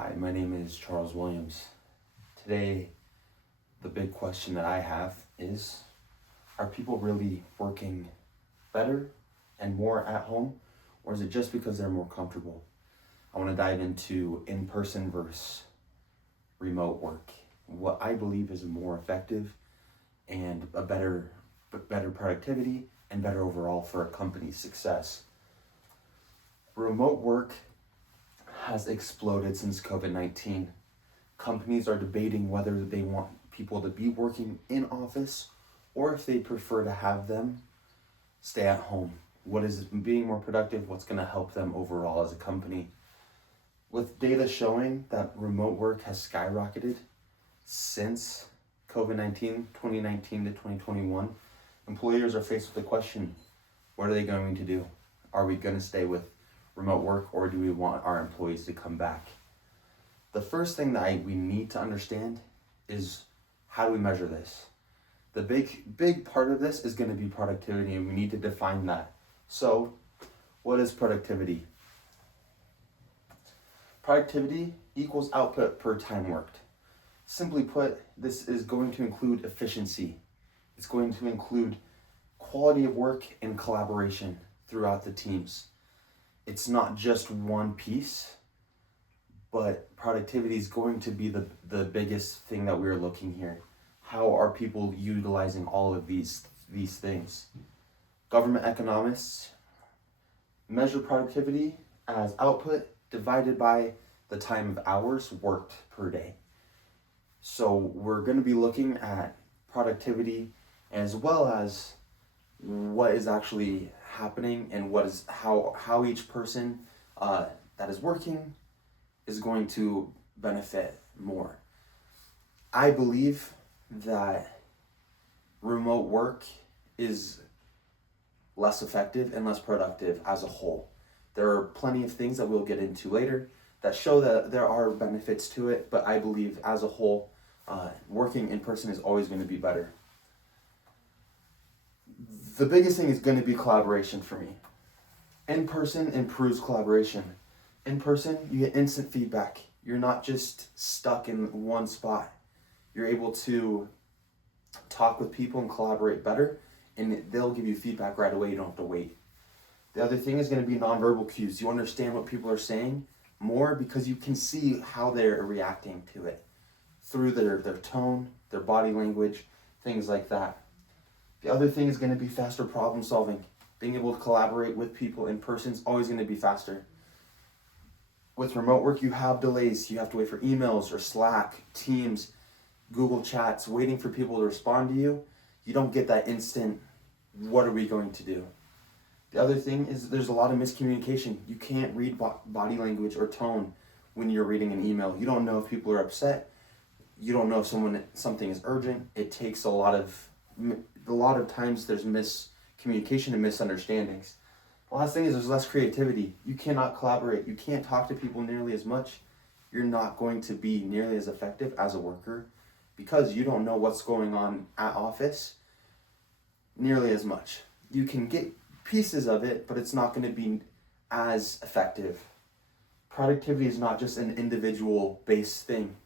Hi, my name is Charles Williams. Today, the big question that I have is, are people really working better and more at home, or is it just because they're more comfortable? I want to dive into in-person versus remote work, what I believe is more effective and a better productivity and better overall for a company's success. Remote work has exploded since COVID-19. Companies are debating whether they want people to be working in office or if they prefer to have them stay at home. What is being more productive? What's going to help them overall as a company? With data showing that remote work has skyrocketed since COVID-19, 2019 to 2021, employers are faced with the question, what are they going to do? Are we going to stay with remote work, or do we want our employees to come back? The first thing that we need to understand is, how do we measure this? The big part of this is going to be productivity, and we need to define that. So, what is productivity? Productivity equals output per time worked. Simply put, this is going to include efficiency. It's going to include quality of work and collaboration throughout the teams. It's not just one piece, but productivity is going to be the biggest thing that we're looking here. How are people utilizing all of these things? Government economists measure productivity as output divided by the time of hours worked per day. So we're going to be looking at productivity as well as what is actually happening and what is how each person that is working is going to benefit more. I believe that remote work is less effective and less productive as a whole. There are plenty of things that we'll get into later that show that there are benefits to it, but I believe as a whole, working in person is always going to be better. The biggest thing is going to be collaboration for me. In person improves collaboration. In person, you get instant feedback. You're not just stuck in one spot. You're able to talk with people and collaborate better, and they'll give you feedback right away. You don't have to wait. The other thing is going to be nonverbal cues. You understand what people are saying more because you can see how they're reacting to it through their tone, their body language, things like that. The other thing is going to be faster problem solving. Being able to collaborate with people in person is always going to be faster. With remote work, you have delays. You have to wait for emails or Slack, Teams, Google Chats, waiting for people to respond to you. You don't get that instant, what are we going to do? The other thing is there's a lot of miscommunication. You can't read body language or tone when you're reading an email. You don't know if people are upset. You don't know if something is urgent. It takes a lot of times there's miscommunication and misunderstandings. The last thing is there's less creativity. You cannot collaborate. You can't talk to people nearly as much. You're not going to be nearly as effective as a worker because you don't know what's going on at office nearly as much. You can get pieces of it, but it's not going to be as effective. Productivity is not just an individual based thing.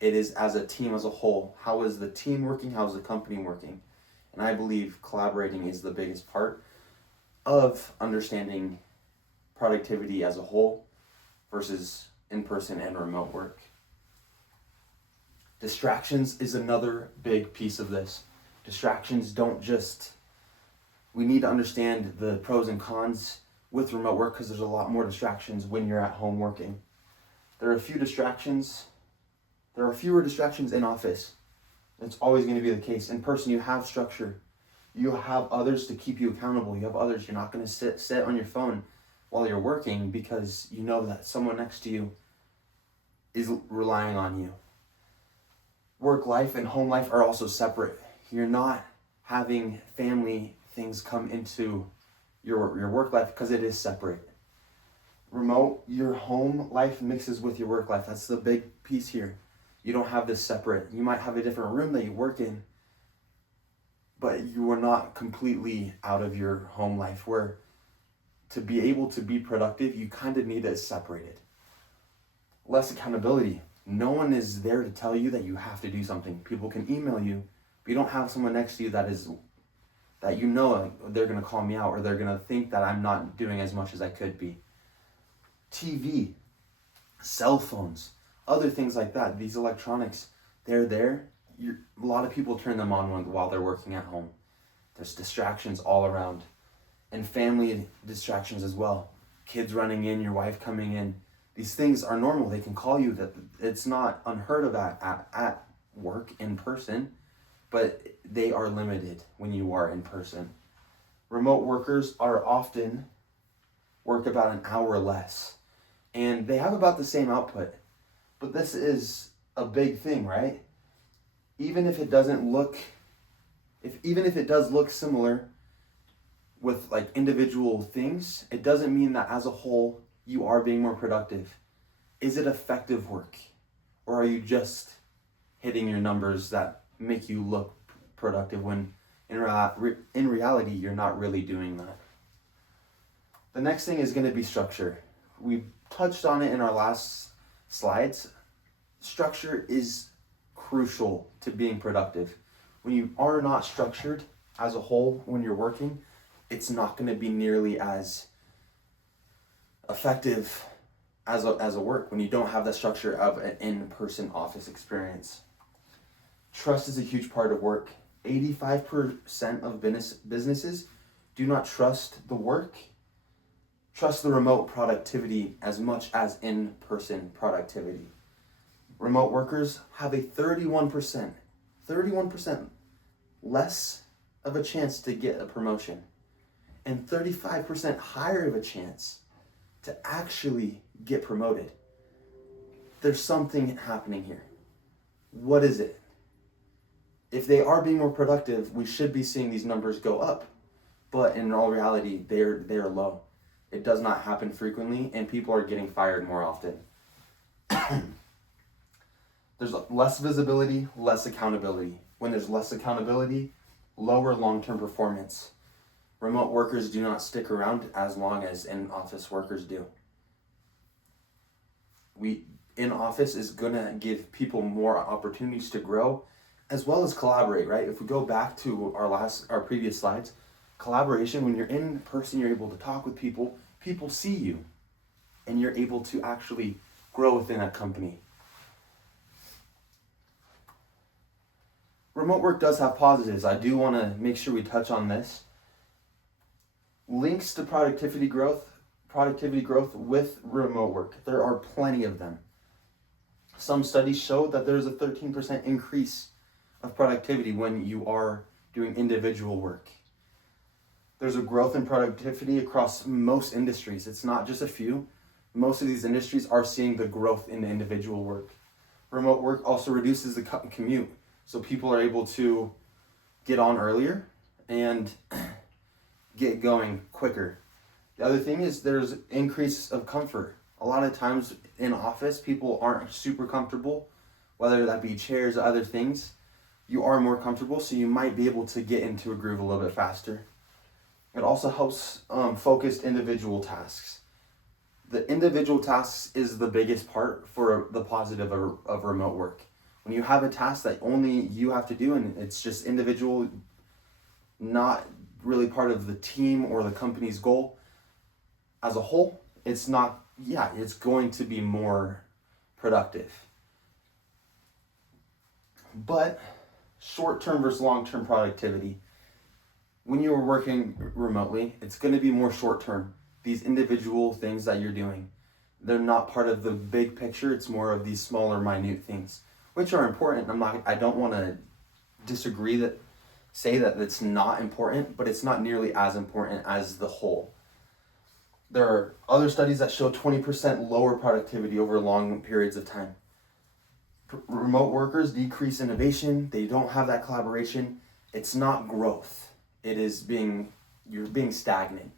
It is as a team as a whole. How is the team working? How is the company working? And I believe collaborating is the biggest part of understanding productivity as a whole versus in-person and remote work. Distractions is another big piece of this. Distractions we need to understand the pros and cons with remote work because there's a lot more distractions when you're at home working. There are fewer distractions in office. It's always going to be the case. In person, you have structure. You have others to keep you accountable. You have others. You're not going to sit on your phone while you're working because you know that someone next to you is relying on you. Work life and home life are also separate. You're not having family things come into your work life because it is separate. Remote, your home life mixes with your work life. That's the big piece here. You don't have this separate. You might have a different room that you work in, but you are not completely out of your home life, where to be able to be productive, you kind of need it separated. Less accountability. No one is there to tell you that you have to do something. People can email you, but you don't have someone next to you that you know, like, they're gonna call me out, or they're gonna think that I'm not doing as much as I could be. TV, cell phones, other things like that. These electronics, they're there. A lot of people turn them on while they're working at home. There's distractions all around, and family distractions as well. Kids running in, your wife coming in. These things are normal. They can call you. That it's not unheard of at work in person, but they are limited when you are in person. Remote workers are often work about an hour less, and they have about the same output. But this is a big thing, right? Even if it doesn't look, even if it does look similar with like individual things, it doesn't mean that as a whole you are being more productive. Is it effective work? Or are you just hitting your numbers that make you look productive when in reality you're not really doing that? The next thing is going to be structure. We touched on it in our last slides. Structure is crucial to being productive. When you are not structured as a whole when you're working, it's not going to be nearly as effective as a work when you don't have the structure of an in-person office experience. Trust is a huge part of work. 85% of businesses do not trust the work, trust the remote productivity as much as in-person productivity. Remote workers have a 31% less of a chance to get a promotion and 35% higher of a chance to actually get promoted. There's something happening here. What is it? If they are being more productive, we should be seeing these numbers go up. But in all reality, they're low. It does not happen frequently, and people are getting fired more often. There's less visibility, less accountability. When there's less accountability, lower long-term performance. Remote workers do not stick around as long as in-office workers do. In-office is gonna give people more opportunities to grow, as well as collaborate, right? If we go back to our previous slides, collaboration, when you're in person, you're able to talk with people see you, and you're able to actually grow within a company. Remote work does have positives. I do want to make sure we touch on this. Links to productivity growth with remote work. There are plenty of them. Some studies show that there's a 13% increase of productivity when you are doing individual work. There's a growth in productivity across most industries. It's not just a few. Most of these industries are seeing the growth in the individual work. Remote work also reduces the commute, so people are able to get on earlier and get going quicker. The other thing is there's increase of comfort. A lot of times in office, people aren't super comfortable, whether that be chairs or other things. You are more comfortable, so you might be able to get into a groove a little bit faster. It also helps focused individual tasks. The individual tasks is the biggest part for the positive of remote work. When you have a task that only you have to do and it's just individual, not really part of the team or the company's goal as a whole, it's going to be more productive. But short-term versus long-term productivity. When you are working remotely, it's going to be more short-term. These individual things that you're doing, they're not part of the big picture. It's more of these smaller, minute things, which are important. I don't want to say that it's not important, but it's not nearly as important as the whole. There are other studies that show 20% lower productivity over long periods of time. Remote workers decrease innovation. They don't have that collaboration. It's not growth. You're being stagnant.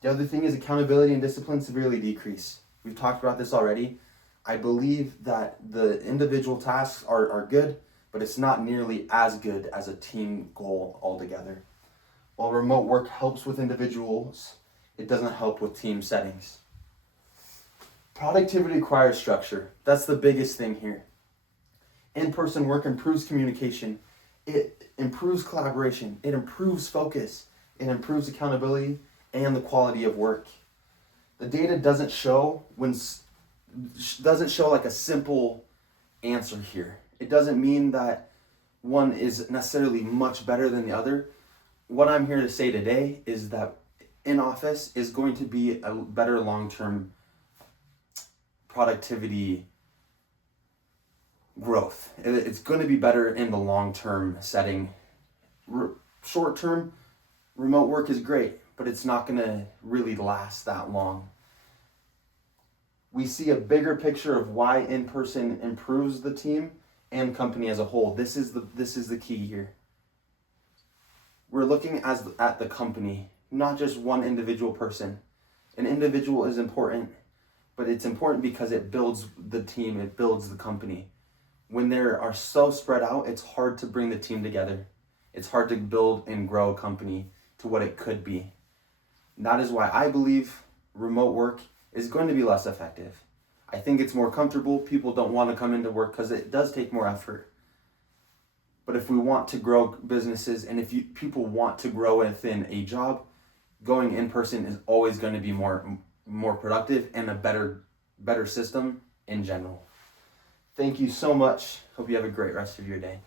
The other thing is accountability and discipline severely decrease. We've talked about this already. I believe that the individual tasks are good, but it's not nearly as good as a team goal altogether. While remote work helps with individuals, it doesn't help with team settings. Productivity requires structure. That's the biggest thing here. In-person work improves communication. It improves collaboration. It improves focus. It improves accountability and the quality of work. The data doesn't show like a simple answer here. It doesn't mean that one is necessarily much better than the other. What I'm here to say today is that in office is going to be a better long-term productivity growth. It's going to be better in the long-term setting. Short-term, remote work is great, but it's not going to really last that long. We see a bigger picture of why in-person improves the team and company as a whole. This is the key here. We're looking at the company, not just one individual person. An individual is important, but it's important because it builds the team, it builds the company. When they are so spread out, it's hard to bring the team together. It's hard to build and grow a company to what it could be. And that is why I believe remote work is going to be less effective. I think it's more comfortable. People don't want to come into work because it does take more effort. But if we want to grow businesses and if people want to grow within a job, going in person is always going to be more productive and a better system in general. Thank you so much. Hope you have a great rest of your day.